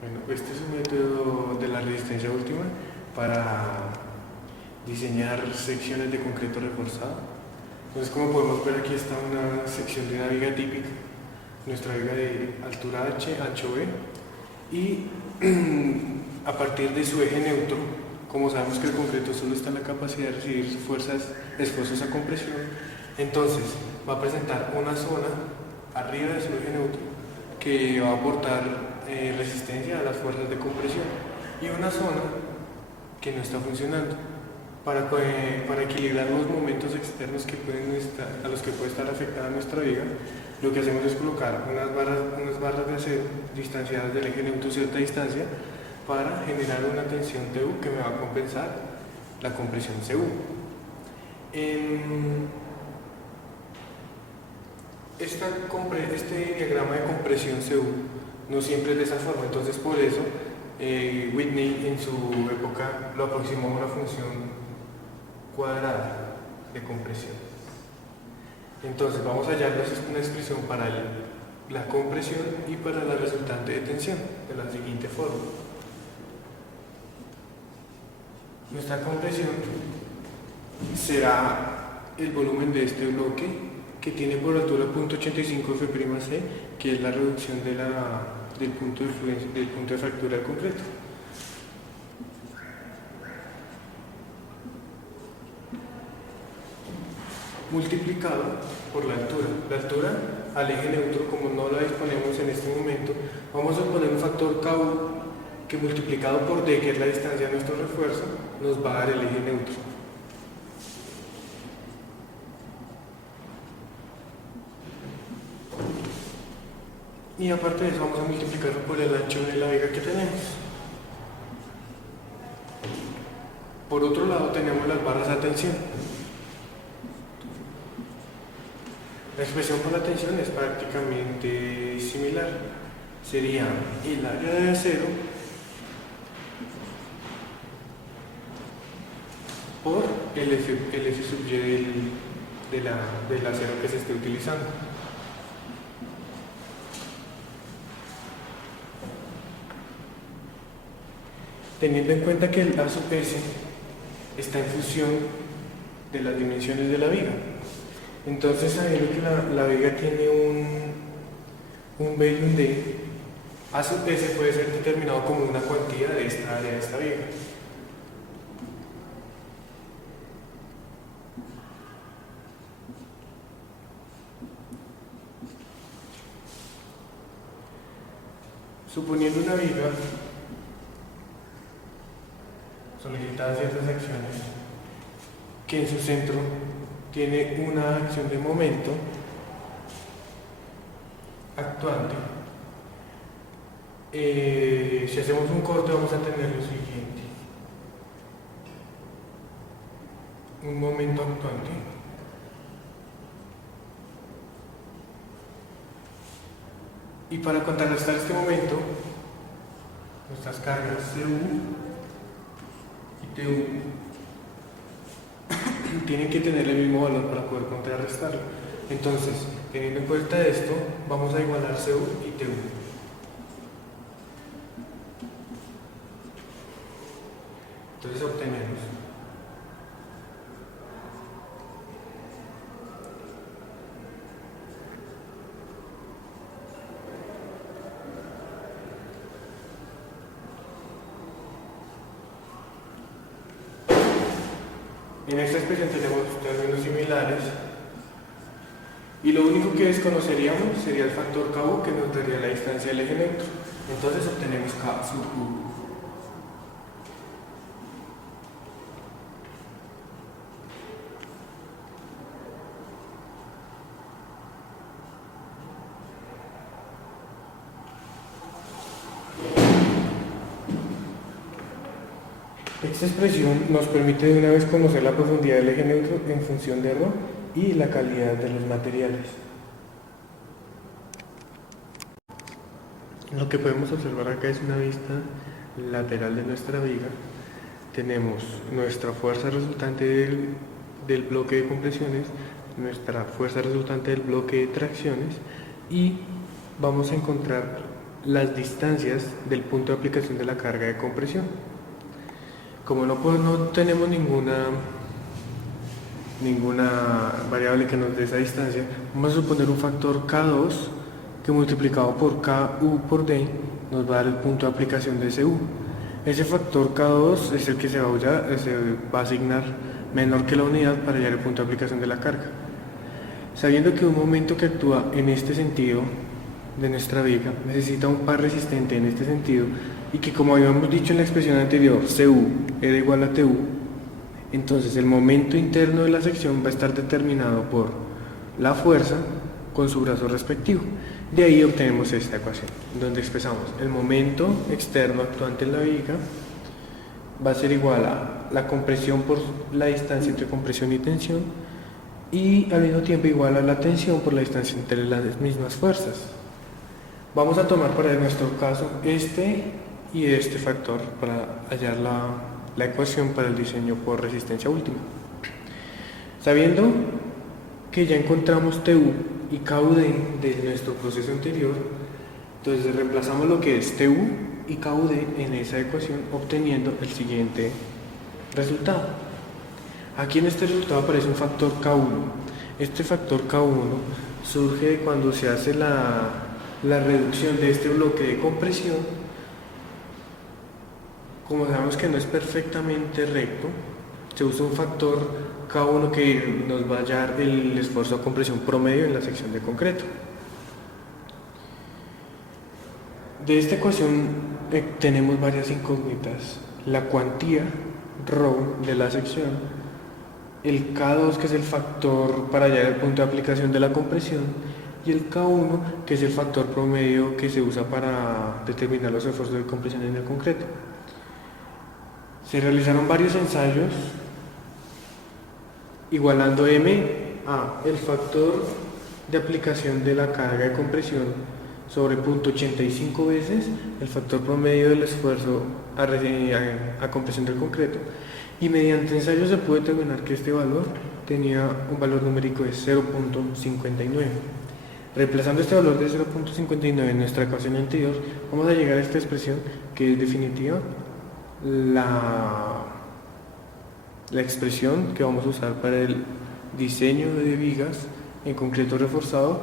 Bueno, este es un método de la resistencia última para diseñar secciones de concreto reforzado. Entonces, como podemos ver, aquí está una sección de una viga típica, nuestra viga de altura H, ancho B, y a partir de su eje neutro, como sabemos que el concreto solo está en la capacidad de recibir fuerzas esfuerzos a compresión, entonces va a presentar una zona arriba de su eje neutro que va a aportar resistencia a las fuerzas de compresión y una zona que no está funcionando para equilibrar los momentos externos que a los que puede estar afectada nuestra viga. Lo que hacemos es colocar unas barras de acero distanciadas del eje neutro a cierta distancia para generar una tensión TU que me va a compensar la compresión CU. Este diagrama de compresión CU no siempre es de esa forma, entonces por eso Whitney en su época lo aproximó a una función cuadrada de compresión. Entonces vamos a hallar una expresión para la compresión y para la resultante de tensión de la siguiente forma. Nuestra compresión será el volumen de este bloque que tiene por altura 0.85 F'C, que es la reducción del punto de fractura del concreto. Multiplicado por la altura. La altura al eje neutro, como no la disponemos en este momento, vamos a poner un factor KU que multiplicado por D, que es la distancia de nuestro refuerzo, nos va a dar el eje neutro. Y aparte de eso vamos a multiplicarlo por el ancho de la viga que tenemos. Por otro lado tenemos las barras de tensión. La expresión por la tensión es prácticamente similar. Sería el área de acero por el F sub Y del acero que se esté utilizando. Teniendo en cuenta que el A sub S está en función de las dimensiones de la viga. Entonces, sabiendo que la viga tiene un B y un D, A sub S puede ser determinado como una cuantía de esta área de esta viga. Suponiendo una viga solicitada ciertas acciones que en su centro tiene una acción de momento actuante, si hacemos un corte vamos a tener lo siguiente: un momento actuante y para contrarrestar este momento nuestras cargas CU y TU tienen que tener el mismo valor para poder contrarrestarlo. Entonces, teniendo en cuenta esto, vamos a igualar CU y TU. Entonces obtenemos en esta expresión tenemos términos similares y lo único que desconoceríamos sería el factor KU que nos daría la distancia del eje neutro. Entonces obtenemos K sub U. Esta expresión nos permite de una vez conocer la profundidad del eje neutro en función de ρ y la calidad de los materiales. Lo que podemos observar acá es una vista lateral de nuestra viga. Tenemos nuestra fuerza resultante del bloque de compresiones, nuestra fuerza resultante del bloque de tracciones y vamos a encontrar las distancias del punto de aplicación de la carga de compresión. Como no tenemos ninguna variable que nos dé esa distancia, vamos a suponer un factor K2 que multiplicado por KU por D nos va a dar el punto de aplicación de ese U. Ese factor K2 es el que se va a asignar menor que la unidad para hallar el punto de aplicación de la carga. Sabiendo que un momento que actúa en este sentido de nuestra viga necesita un par resistente en este sentido, y que, como habíamos dicho en la expresión anterior, CU era igual a TU, entonces el momento interno de la sección va a estar determinado por la fuerza con su brazo respectivo. De ahí obtenemos esta ecuación, donde expresamos el momento externo actuante en la viga va a ser igual a la compresión por la distancia entre compresión y tensión, y al mismo tiempo igual a la tensión por la distancia entre las mismas fuerzas. Vamos a tomar para nuestro caso este y este factor para hallar la ecuación para el diseño por resistencia última. Sabiendo que ya encontramos TU y KUD de nuestro proceso anterior, entonces reemplazamos lo que es TU y KUD en esa ecuación, obteniendo el siguiente resultado. Aquí en este resultado aparece un factor K1. Este factor K1 surge cuando se hace la reducción de este bloque de compresión. Como sabemos que no es perfectamente recto, se usa un factor K1 que nos va a hallar el esfuerzo de compresión promedio en la sección de concreto. De esta ecuación tenemos varias incógnitas: la cuantía ρ de la sección, el K2 que es el factor para hallar el punto de aplicación de la compresión, y el K1 que es el factor promedio que se usa para determinar los esfuerzos de compresión en el concreto. Se realizaron varios ensayos igualando M a el factor de aplicación de la carga de compresión sobre 0.85 veces el factor promedio del esfuerzo a compresión del concreto, y mediante ensayos se pudo determinar que este valor tenía un valor numérico de 0.59. Reemplazando este valor de 0.59 en nuestra ecuación anterior, vamos a llegar a esta expresión que es definitiva, la expresión que vamos a usar para el diseño de vigas en concreto reforzado